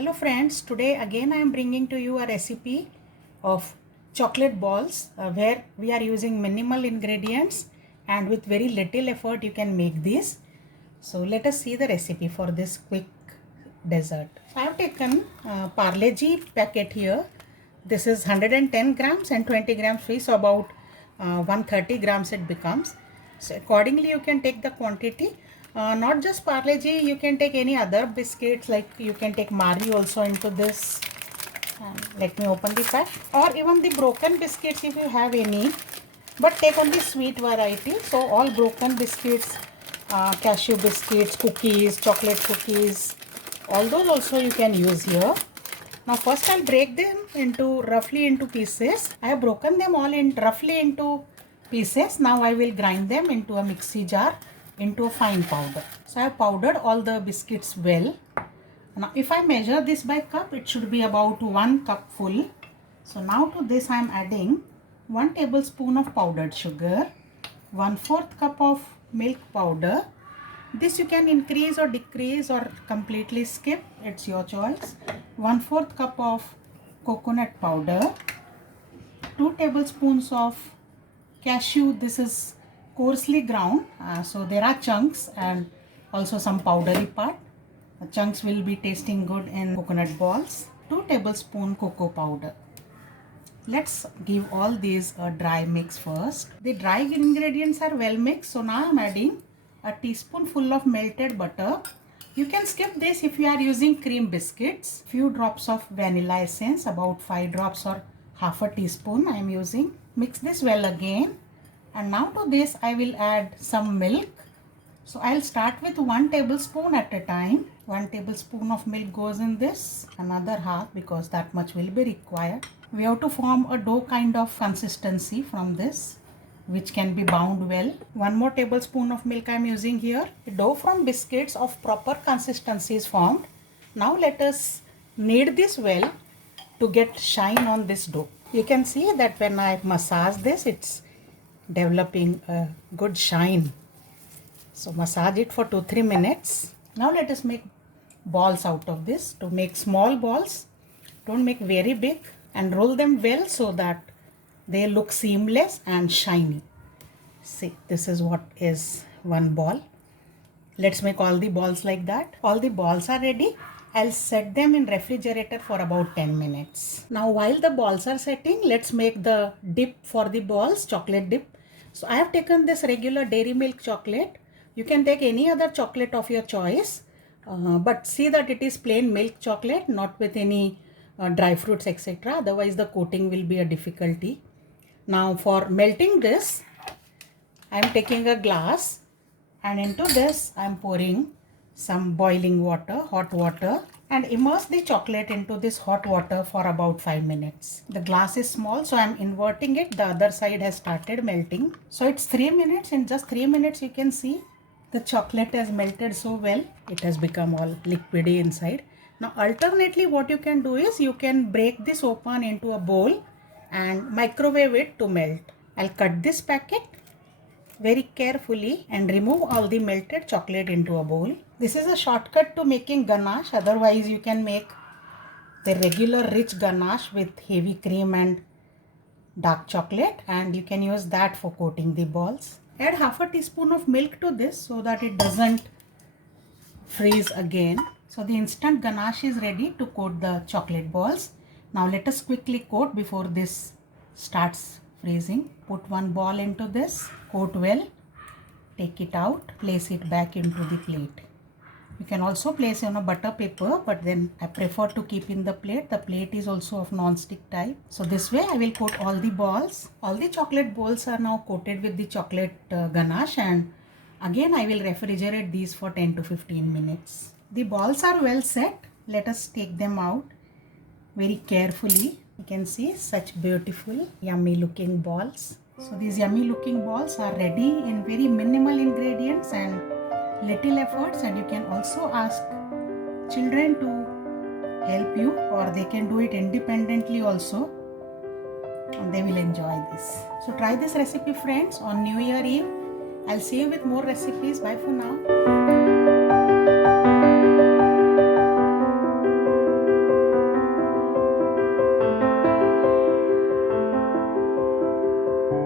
Hello friends, today again I am bringing to you a recipe of chocolate balls where we are using minimal ingredients and with very little effort you can make these. So let us see the recipe for this quick dessert. So I have taken Parle-G packet here. This is 110 grams and 20 grams free, so about 130 grams it becomes. So accordingly you can take the quantity. Not just Parle-G, you can take any other biscuits, like you can take Marie also into this. Let me open the pack, or even the broken biscuits if you have any, but take only sweet variety. So all broken biscuits, cashew biscuits, cookies, chocolate cookies, all those also you can use here. Now first I'll break them into roughly into pieces. I have broken them all in roughly into pieces. Now I will grind them into a mixie jar into a fine powder. So I have powdered all the biscuits well. Now if I measure this by cup, it should be about 1 cup full. So now to this I am adding 1 tablespoon of powdered sugar, 1/4 cup of milk powder. This you can increase or decrease or completely skip, it's your choice. 1/4 cup of coconut powder, 2 tablespoons of cashew. This is coarsely ground, so there are chunks and also some powdery part. The chunks will be tasting good in coconut balls. 2 tablespoon cocoa powder. Let's give all these a dry mix first. The dry ingredients are well mixed, so now I'm adding a teaspoonful of melted butter. You can skip this if you are using cream biscuits. Few drops of vanilla essence, about 5 drops or half a teaspoon I am using. Mix this well again, and now to this I will add some milk. So I'll start with 1 tablespoon at a time. 1 tablespoon of milk goes in this, another half because that much will be required. We have to form a dough kind of consistency from this, which can be bound well. 1 more tablespoon of milk I am using here. The dough from biscuits of proper consistency is formed. Now let us knead this well to get shine on this dough. You can see that when I massage this, it's developing a good shine. So massage it for 2-3 minutes. Now let us make balls out of this. To make small balls, don't make very big, and roll them well so that they look seamless and shiny. See, this is what is one ball. Let's make all the balls like that. All the balls are ready. I'll set them in refrigerator for about 10 minutes. Now while the balls are setting, let's make the dip for the balls, chocolate dip. So I have taken this regular dairy milk chocolate. You can take any other chocolate of your choice, but see that it is plain milk chocolate, not with any dry fruits etc. Otherwise the coating will be a difficulty. Now for melting this, I am taking a glass, and into this I am pouring some boiling water, hot water, and immerse the chocolate into this hot water for about 5 minutes. The glass is small, so I am inverting it. The other side has started melting. So it's 3 minutes. In just 3 minutes you can see the chocolate has melted so well. It has become all liquidy inside. Now alternately what you can do is you can break this open into a bowl and microwave it to melt. I'll cut this packet very carefully and remove all the melted chocolate into a bowl. This is a shortcut to making ganache. Otherwise you can make the regular rich ganache with heavy cream and dark chocolate, and you can use that for coating the balls. Add half a teaspoon of milk to this so that it doesn't freeze again. So the instant ganache is ready to coat the chocolate balls. Now let us quickly coat before this starts freezing. Put one ball into this, coat well, take it out, place it back into the plate. You can also place on a butter paper, but then I prefer to keep in the plate. The plate is also of non-stick type. So this way I will coat all the balls. All the chocolate balls are now coated with the chocolate ganache, and again I will refrigerate these for 10 to 15 minutes. The balls are well set. Let us take them out very carefully. You can see such beautiful, yummy looking balls. So these yummy looking balls are ready in very minimal ingredients and little efforts, and you can also ask children to help you, or they can do it independently also, and they will enjoy this. So try this recipe friends on New Year Eve. I'll see you with more recipes. Bye for now.